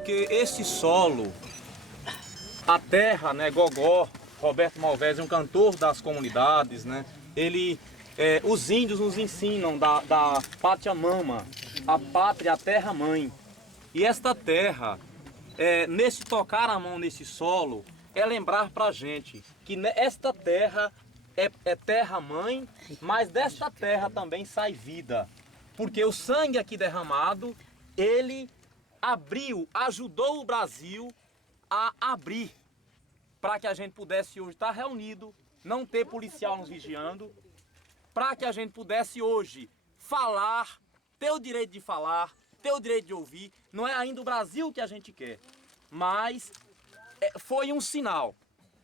porque esse solo, a terra, né, Gogó, Roberto Malvez é um cantor das comunidades, né? Os índios nos ensinam da pátria mama, a pátria, a terra mãe. E esta terra, nesse tocar a mão nesse solo, é lembrar pra gente que esta terra é terra mãe, mas desta terra também sai vida. Porque o sangue aqui derramado, ele ajudou o Brasil a abrir para que a gente pudesse hoje estar reunido, não ter policial nos vigiando, para que a gente pudesse hoje falar, ter o direito de falar, ter o direito de ouvir. Não é ainda o Brasil que a gente quer, mas foi um sinal.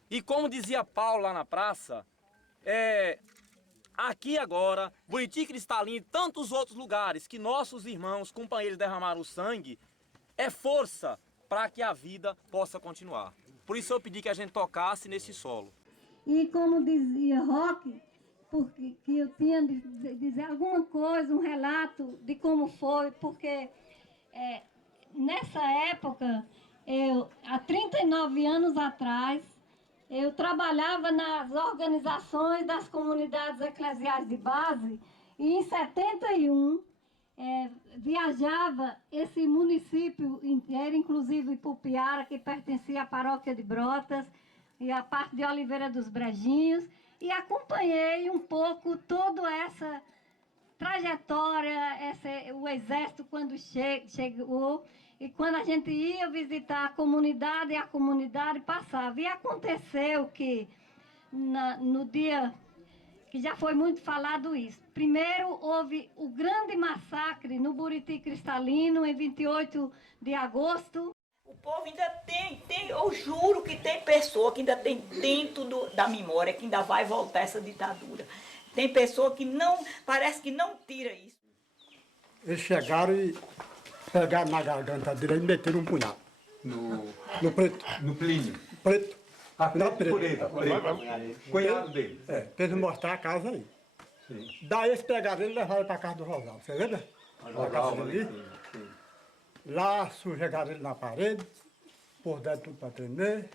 E como dizia Paulo lá na praça, aqui agora, Buriti Cristalino e tantos outros lugares que nossos irmãos, companheiros derramaram o sangue, é força para que a vida possa continuar. Por isso eu pedi que a gente tocasse nesse solo. E como dizia Roque, porque que eu tinha de dizer alguma coisa, um relato de como foi, porque nessa época, há 39 anos atrás, eu trabalhava nas organizações das comunidades eclesiais de base e em 71 viajava esse município, era inclusive Ipupiara, que pertencia à paróquia de Brotas e à parte de Oliveira dos Brejinhos, e acompanhei um pouco toda essa trajetória, o exército quando chegou, e quando a gente ia visitar a comunidade passava. E aconteceu que no dia que já foi muito falado isso. Primeiro, houve o grande massacre no Buriti Cristalino, em 28 de agosto. O povo ainda tem, eu juro que tem pessoa que ainda tem dentro da memória, que ainda vai voltar essa ditadura. Tem pessoa que não, parece que não tira isso. Eles chegaram e pegaram na garganta dele e meteram um punhal. No preto. No Plínio. Preto. Na preta. Cunhado dele. Pra eles mostrar a casa aí. Sim. Daí eles pegaram ele e levaram para casa do Rosalvo. Você lembra? A casa ali. Sim. Lá sujegaram ele na parede, por dentro tudo para tremer.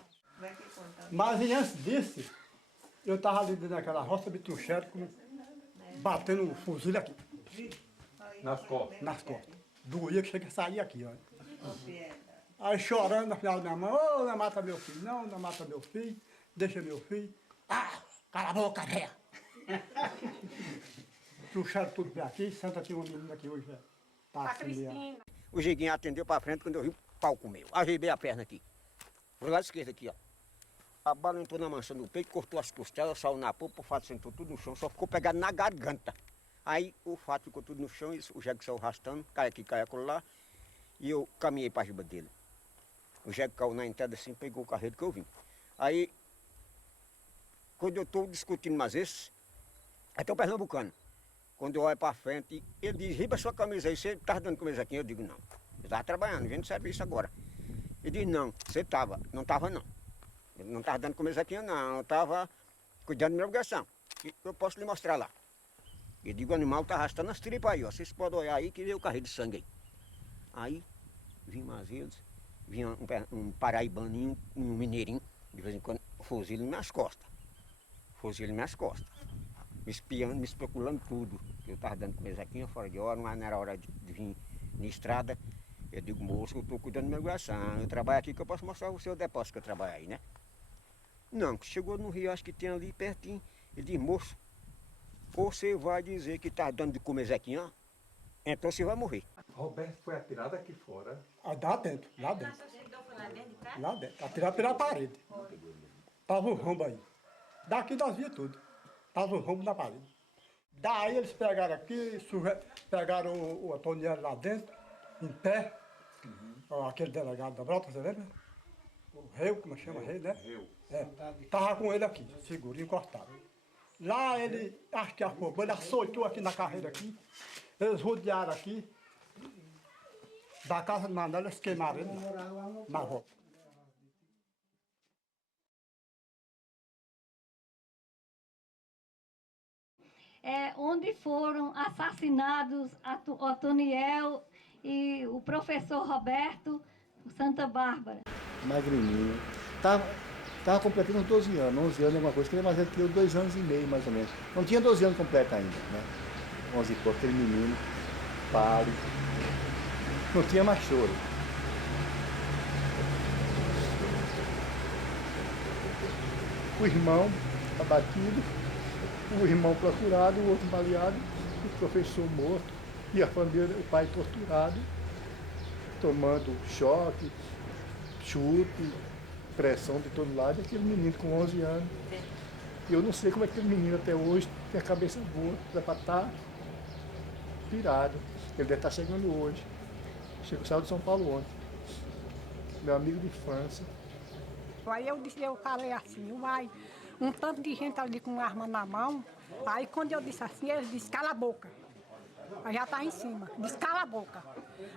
Mas e antes disso, eu estava ali dentro daquela roça bitruchera, batendo um fuzil aqui. Nas costas. Nas costas. Doía que chega a sair aqui, olha. Aí chorando na final da minha mãe, ô, não mata meu filho, não mata meu filho, deixa meu filho. Ah, cala a boca, velha! Puxaram tudo pra aqui, Santa tinha uma menina aqui hoje, tá assim, O Giguinho atendeu pra frente quando eu vi o pau comeu. Arrebei a perna aqui. Pro lado esquerdo aqui, ó. A bala entrou na mancha do peito, cortou as costelas, saiu na polpa, o fato sentou tudo no chão, só ficou pegado na garganta. Aí o fato ficou tudo no chão, o jegue saiu arrastando, cai aqui, cai acolá, e eu caminhei pra riba dele. O jegue caiu na entrada assim, pegou o carreiro que eu vim. Aí, quando eu estou discutindo mais esse, até o pernambucano, quando eu olho para frente, ele diz, riba sua camisa aí, você estava dando camisa aqui? Eu digo, não. Eu estava trabalhando, vendo serviço agora. Ele diz, não, você estava. Não estava, não. Ele não estava dando camisa aqui, não. Eu estava cuidando da minha obrigação. E eu posso lhe mostrar lá. Eu digo, o animal está arrastando as tripas aí, ó. Vocês podem olhar aí que vê o carreiro de sangue aí. Aí, vim mais eles, vinha um paraibaninho, um mineirinho, de vez em quando, fuzil nas costas. Fuzil nas costas. Me espiando, me especulando tudo. Eu estava dando comezaquinha fora de hora, mas não era hora de vir na estrada. Eu digo, moço, eu estou cuidando da minha obrigação. Eu trabalho aqui que eu posso mostrar o seu depósito que eu trabalho aí, né? Não, chegou no rio, acho que tem ali pertinho. Ele diz, moço, você vai dizer que está dando de comezaquinha, então você vai morrer. Roberto foi atirado aqui fora. lá dentro. Lá dentro. Atirado pela parede. Tava um rombo aí. Daqui nós via tudo. Tava um rombo na parede. Daí eles pegaram aqui, pegaram o Antoniel lá dentro, em pé. Aquele delegado da Brota, você lembra? O Reu, como chama Rei, né? Reu. Tava com ele aqui, seguro, encostado. Lá ele, acho que afobou, ele açoitou aqui na carreira aqui. Eles rodearam aqui. Da casa de Manuel, eles queimaram ele na volta. Onde foram assassinados Otoniel e o professor Roberto, o Santa Bárbara. Magrininho. Tava completando uns 12 anos, 11 anos é alguma coisa, que ele é mais velho que eu, 2 anos e meio mais ou menos. Não tinha 12 anos completo ainda, né? 11 e pouco, aquele menino, pálido. Não tinha mais choro. O irmão abatido, o irmão procurado, o outro baleado, o professor morto e a família, o pai torturado, tomando choque, chute, pressão de todo lado, e aquele menino com 11 anos. E eu não sei como é que aquele menino até hoje tem a cabeça boa, dá para estar pirado. Ele deve estar chegando hoje. Saiu de São Paulo ontem. Meu amigo de infância. Aí eu falei assim, uai, um tanto de gente ali com arma na mão. Aí quando eu disse assim, ele disse, cala a boca. Aí já estava em cima, disse, cala a boca.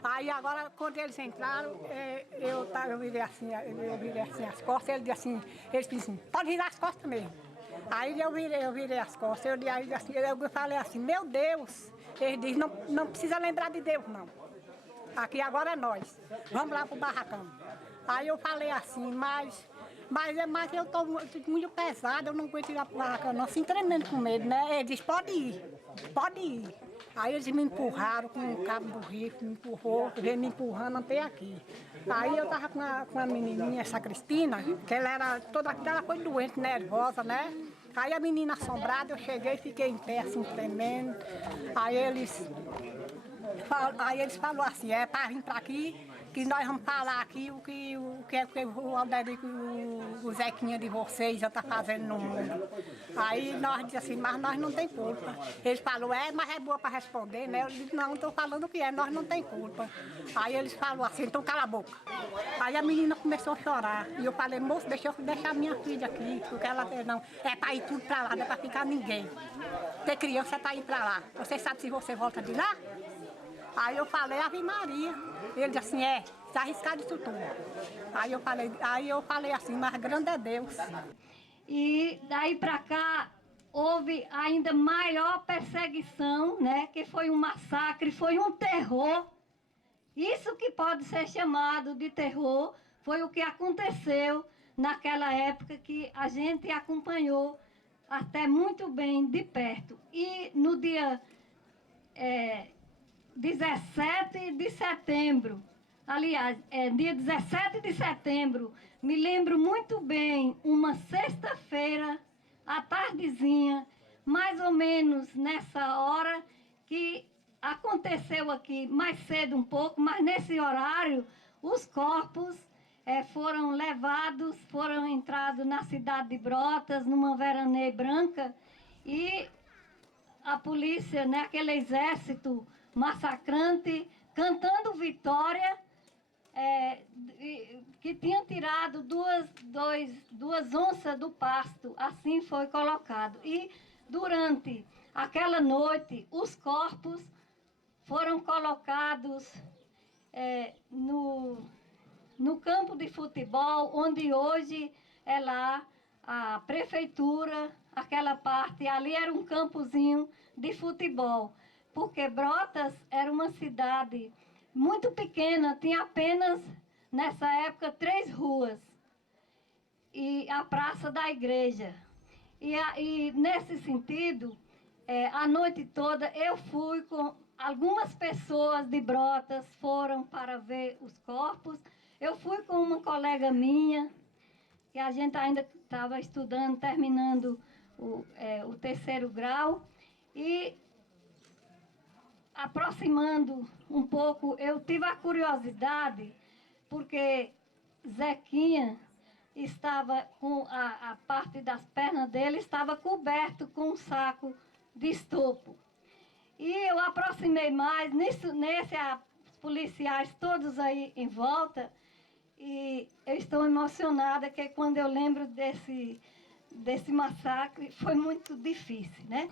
Aí agora, quando eles entraram, eu virei assim as costas, ele disse assim, pode virar as costas mesmo. Aí eu virei as costas, eu falei assim, meu Deus. Ele disse, não precisa lembrar de Deus, não. Aqui agora é nós, vamos lá pro barracão. Aí eu falei assim, mas eu estou muito pesada, eu não aguento ir lá pro barracão, não, assim tremendo com medo, né? Ele disse, pode ir. Aí eles me empurraram com o cabo do rifle, me empurrou, veio me empurrando até aqui. Aí eu tava com a menininha, essa Cristina, que ela era toda aqui, ela foi doente, nervosa, né? Aí a menina assombrada, eu cheguei, fiquei em pé assim, tremendo. Aí eles falaram assim, é para vir para aqui, que nós vamos falar aqui o que o Alderico e o Zequinha de vocês já tá fazendo no mundo. Aí nós dissemos assim, mas nós não tem culpa. Eles falaram, mas é boa para responder, né? Eu disse, não estou falando o que é, nós não tem culpa. Aí eles falaram assim, então cala a boca. Aí a menina começou a chorar. E eu falei, moço, deixa eu deixar minha filha aqui, porque ela não, é para ir tudo para lá, não é para ficar ninguém. Ter criança é para ir para lá. Você sabe se você volta de lá? Aí eu falei, Ave Maria. Ele disse assim, está arriscado isso tudo. Aí eu falei assim, mas grande é Deus. E daí para cá houve ainda maior perseguição, né? Que foi um massacre, foi um terror. Isso que pode ser chamado de terror foi o que aconteceu naquela época que a gente acompanhou até muito bem de perto. E no dia 17 de setembro, aliás, dia 17 de setembro, me lembro muito bem, uma sexta-feira, à tardezinha, mais ou menos nessa hora, que aconteceu aqui mais cedo um pouco, mas nesse horário, os corpos foram levados, foram entrados na cidade de Brotas, numa veraneia branca, e a polícia, né, aquele exército massacrante, cantando vitória, que tinha tirado duas onças do pasto, assim foi colocado. E durante aquela noite, os corpos foram colocados no campo de futebol, onde hoje é lá a prefeitura, aquela parte, ali era um campozinho de futebol, porque Brotas era uma cidade muito pequena, tinha apenas, nessa época, 3 ruas e a praça da igreja. E nesse sentido, a noite toda eu fui com algumas pessoas de Brotas, foram para ver os corpos. Eu fui com uma colega minha, que a gente ainda estava estudando, terminando o 3º grau, e aproximando um pouco, eu tive a curiosidade, porque Zequinha estava com a parte das pernas dele, estava coberto com um saco de estopo. E eu aproximei mais, os policiais todos aí em volta, e eu estou emocionada, que quando eu lembro desse massacre, foi muito difícil, né?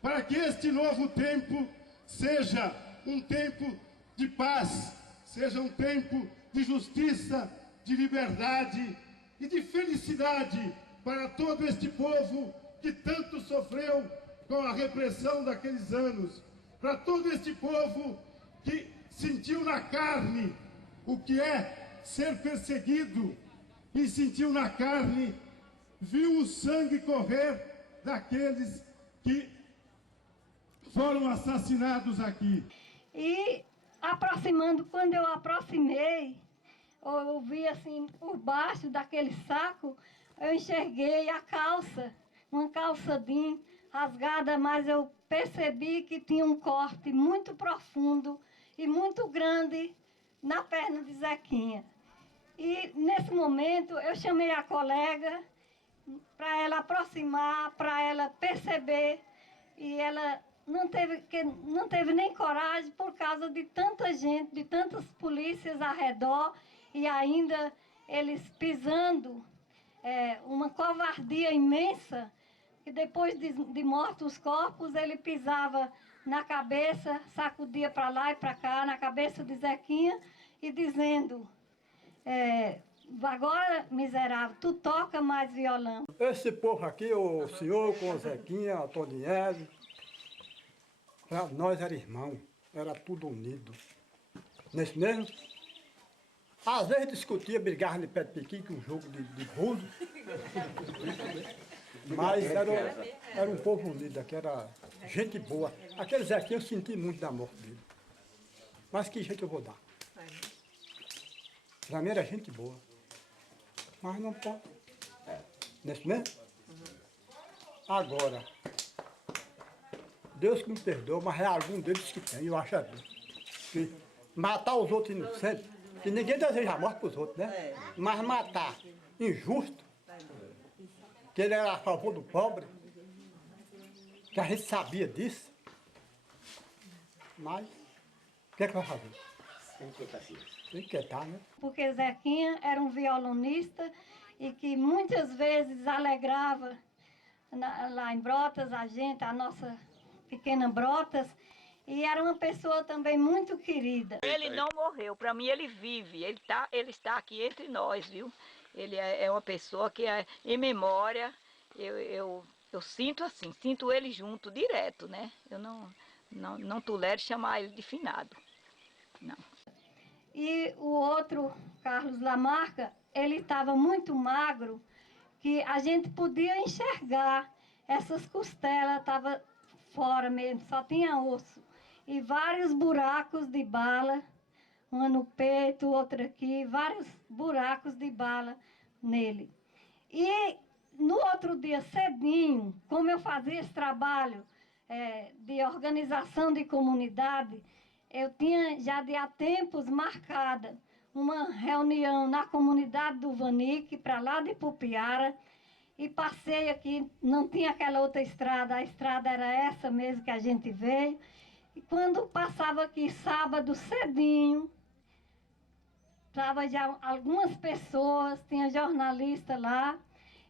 Para que este novo tempo seja um tempo de paz, seja um tempo de justiça, de liberdade e de felicidade para todo este povo que tanto sofreu com a repressão daqueles anos, para todo este povo que sentiu na carne o que é ser perseguido e sentiu na carne, viu o sangue correr daqueles que foram assassinados aqui. E quando eu aproximei, eu vi assim, por baixo daquele saco, eu enxerguei a calça, uma calça jeans rasgada, mas eu percebi que tinha um corte muito profundo e muito grande na perna de Zequinha. E nesse momento eu chamei a colega para ela aproximar, para ela perceber, e ela não teve nem coragem por causa de tanta gente, de tantas polícias ao redor, e ainda eles pisando, uma covardia imensa, que depois de mortos os corpos, ele pisava na cabeça, sacudia para lá e para cá, na cabeça de Zequinha, e dizendo, agora, miserável, tu toca mais violão. Esse povo aqui, o senhor com o Zequinha, a Toniese, nós era irmão, era tudo unido. Nesse mesmo, às vezes discutia, brigava de pé de piqui, com um jogo de buzo. Mas era um povo unido, que era gente boa. Aquele Zequinha eu senti muito da morte dele. Mas que jeito eu vou dar? Pra mim era gente boa. Mas não pode. Nesse mesmo? Agora, Deus que me perdoa, mas é algum deles que tem, eu acho é bom. Que matar os outros inocentes, que ninguém deseja a morte para os outros, né? Mas matar injusto, que ele era a favor do pobre, que a gente sabia disso, mas o que é que vai fazer? Tem que estar, né? Porque Zequinha era um violonista e que muitas vezes alegrava lá em Brotas, a nossa pequena Brotas, e era uma pessoa também muito querida. Ele não morreu, para mim ele vive, ele está aqui entre nós, viu? Ele é uma pessoa que, em memória, eu sinto assim, sinto ele junto, direto, né? Eu não tolero chamar ele de finado, não. E o outro, Carlos Lamarca, ele estava muito magro, que a gente podia enxergar, essas costelas estavam fora mesmo, só tinha osso. E vários buracos de bala, uma no peito, outra aqui, vários buracos de bala nele. E no outro dia, cedinho, como eu fazia esse trabalho de organização de comunidade, eu tinha já de há tempos marcada uma reunião na comunidade do Vanique, para lá de Pupiara, e passei aqui, não tinha aquela outra estrada, a estrada era essa mesmo que a gente veio. E quando passava aqui sábado cedinho, estava já algumas pessoas, tinha jornalista lá,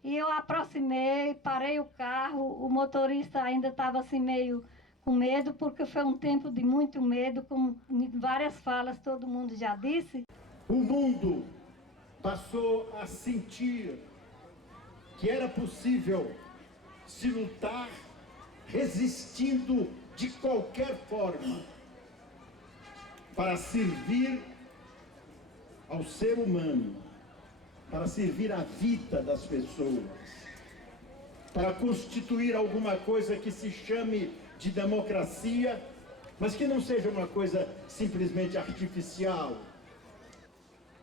e eu aproximei, parei o carro, o motorista ainda estava assim meio com medo, porque foi um tempo de muito medo, como em várias falas todo mundo já disse. O mundo passou a sentir que era possível se lutar resistindo de qualquer forma para servir ao ser humano, para servir a vida das pessoas, para constituir alguma coisa que se chame de democracia, mas que não seja uma coisa simplesmente artificial.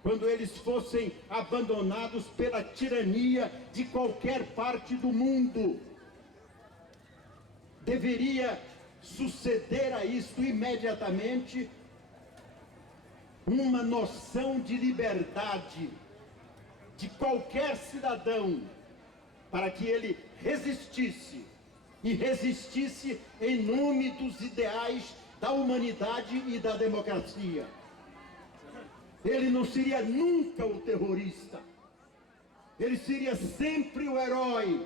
Quando eles fossem abandonados pela tirania de qualquer parte do mundo, deveria suceder a isto imediatamente uma noção de liberdade de qualquer cidadão, para que ele resistisse, e resistisse em nome dos ideais da humanidade e da democracia. Ele não seria nunca o terrorista, ele seria sempre o herói.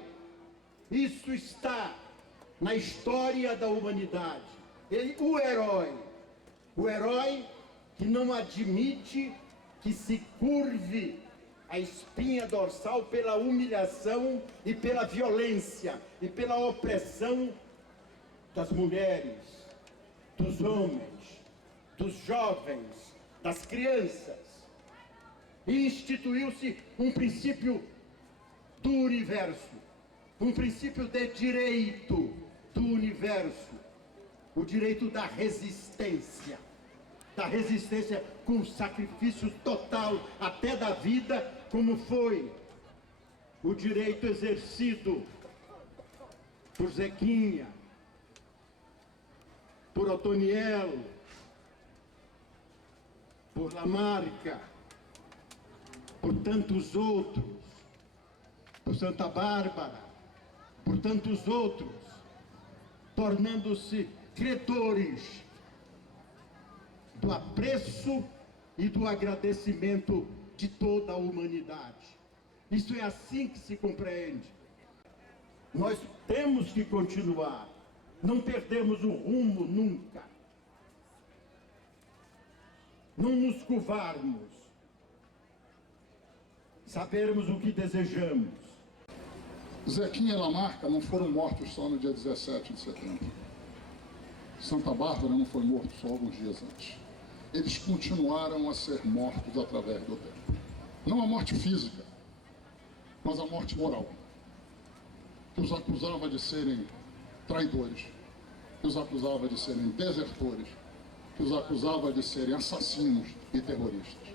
Isso está na história da humanidade. O herói que não admite que se curve a espinha dorsal pela humilhação e pela violência e pela opressão das mulheres, dos homens, dos jovens, das crianças. E instituiu-se um princípio do universo, um princípio de direito do universo, o direito da resistência com sacrifício total até da vida, como foi o direito exercido por Zequinha, por Otoniel, por Lamarca, por tantos outros, por Santa Bárbara, por tantos outros, tornando-se credores do apreço e do agradecimento de toda a humanidade. Isso é assim que se compreende. Nós temos que continuar, não perdemos o rumo nunca. Não nos curvarmos, sabermos o que desejamos. Zequinha e Lamarca não foram mortos só no dia 17 de setembro. Santa Bárbara não foi morto só alguns dias antes. Eles continuaram a ser mortos através do tempo. Não a morte física, mas a morte moral. Que os acusava de serem traidores, que os acusava de serem desertores, que os acusava de serem assassinos e terroristas.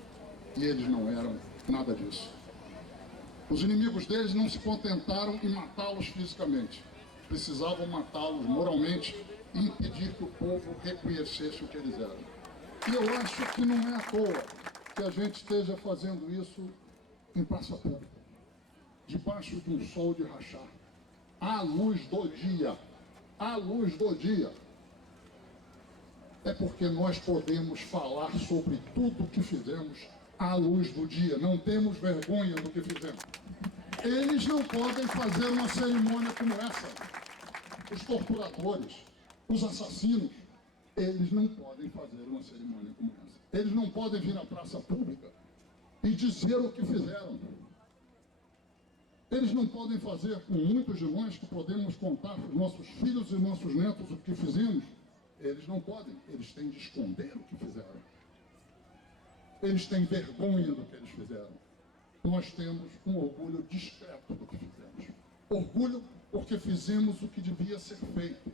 E eles não eram nada disso. Os inimigos deles não se contentaram em matá-los fisicamente. Precisavam matá-los moralmente e impedir que o povo reconhecesse o que eles eram. E eu acho que não é à toa que a gente esteja fazendo isso em praça pública, debaixo de um sol de rachar, à luz do dia, à luz do dia. É porque nós podemos falar sobre tudo o que fizemos à luz do dia, não temos vergonha do que fizemos. Eles não podem fazer uma cerimônia como essa. Os torturadores, os assassinos, eles não podem fazer uma cerimônia como essa. Eles não podem vir à praça pública e dizer o que fizeram. Eles não podem fazer, com muitos de nós que podemos contar para os nossos filhos e nossos netos o que fizemos. Eles não podem, eles têm de esconder o que fizeram. Eles têm vergonha do que eles fizeram. Nós temos um orgulho discreto do que fizemos. Orgulho porque fizemos o que devia ser feito.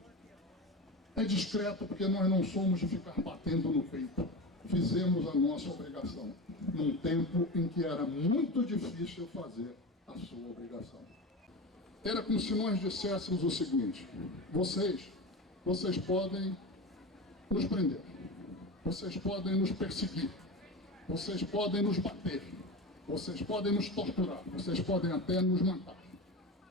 É discreto porque nós não somos de ficar batendo no peito. Fizemos a nossa obrigação, num tempo em que era muito difícil fazer a sua obrigação. Era como se nós disséssemos o seguinte: vocês podem nos prender, vocês podem nos perseguir, vocês podem nos bater, vocês podem nos torturar, vocês podem até nos matar.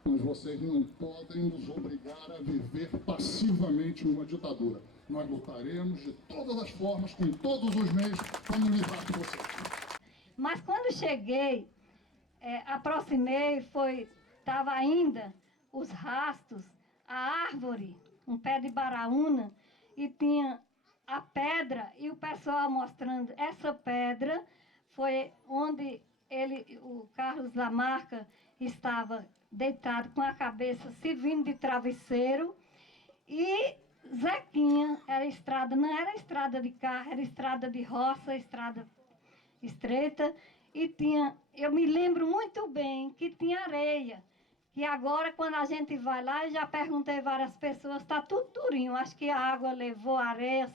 Mas vocês não podem nos obrigar a viver passivamente numa ditadura. Nós lutaremos de todas as formas, com todos os meios, para nos livrar de vocês. Mas quando cheguei, aproximei, estava ainda os rastros, a árvore, um pé de baraúna, e tinha a pedra, e o pessoal mostrando essa pedra, foi onde o Carlos Lamarca estava deitado com a cabeça servindo de travesseiro, e Zequinha, era estrada, não era estrada de carro, era estrada de roça, estrada estreita, e tinha, eu me lembro muito bem que tinha areia, que agora quando a gente vai lá, eu já perguntei a várias pessoas, está tudo durinho, acho que a água levou a areia,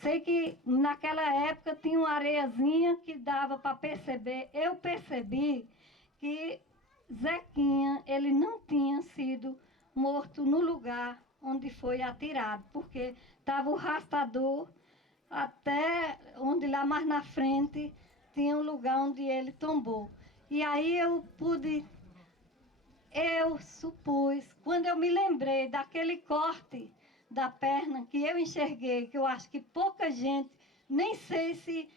sei que naquela época tinha uma areiazinha que dava para perceber, eu percebi que Zequinha, ele não tinha sido morto no lugar onde foi atirado, porque estava o rastador até onde lá mais na frente tinha um lugar onde ele tombou. E aí eu supus, quando eu me lembrei daquele corte da perna que eu enxerguei, que eu acho que pouca gente, nem sei se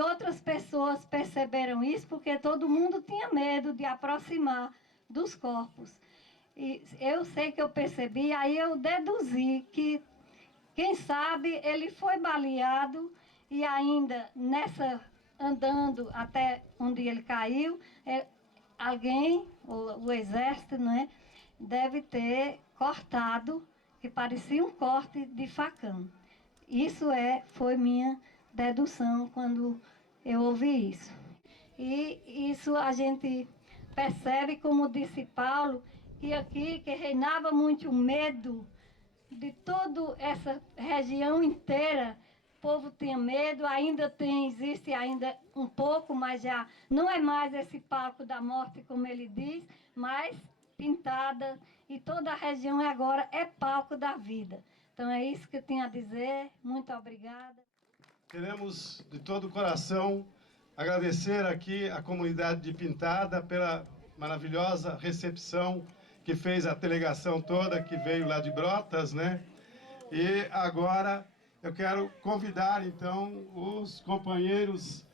outras pessoas perceberam isso, porque todo mundo tinha medo de aproximar dos corpos. E eu sei que eu percebi, aí eu deduzi que, quem sabe, ele foi baleado e ainda andando até onde ele caiu, alguém, o exército, né, deve ter cortado, que parecia um corte de facão. Isso foi minha dedução quando eu ouvi isso. E isso a gente percebe, como disse Paulo, que aqui que reinava muito medo de toda essa região inteira. O povo tinha medo, ainda tem, existe ainda um pouco, mas já não é mais esse palco da morte, como ele diz, mas Pintada, e toda a região agora é palco da vida. Então é isso que eu tinha a dizer. Muito obrigada. Queremos, de todo o coração, agradecer aqui a comunidade de Pintada pela maravilhosa recepção que fez a delegação toda, que veio lá de Brotas, né? E agora eu quero convidar, então, os companheiros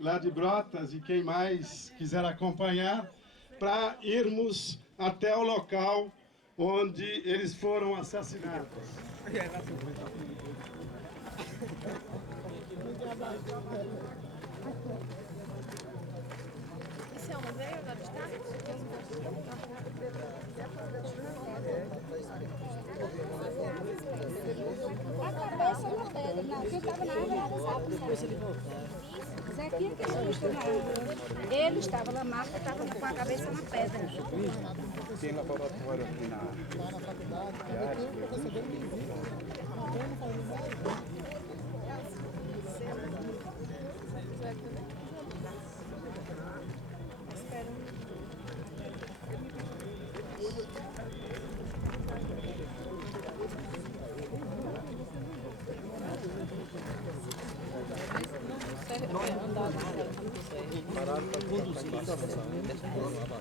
lá de Brotas e quem mais quiser acompanhar, para irmos até o local onde eles foram assassinados. Esse é o museu agora está? A cabeça na pedra, não, quem estava na árvore era sapo. Zequinha que susto na árvore. Ele estava na marca, estava com a cabeça na pedra. Tem laboratório aqui na faculdade.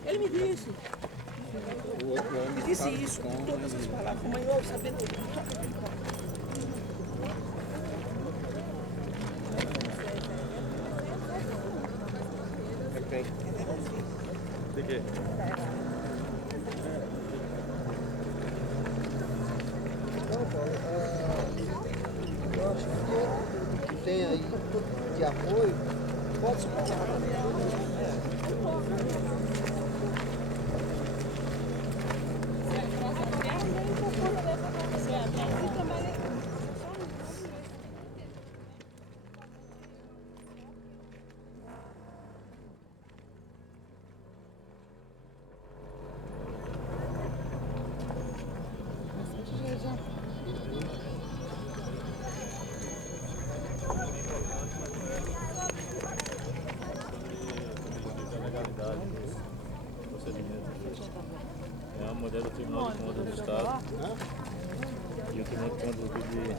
Ele me disse. Me disse isso, com todas as palavras. Mãe, eu sabendo De quê? Não, Paulo, eu acho que tem aí de apoio, pode se falar. É uma mulher do Tribunal de Contas do Estado e o Tribunal de Contas do Rio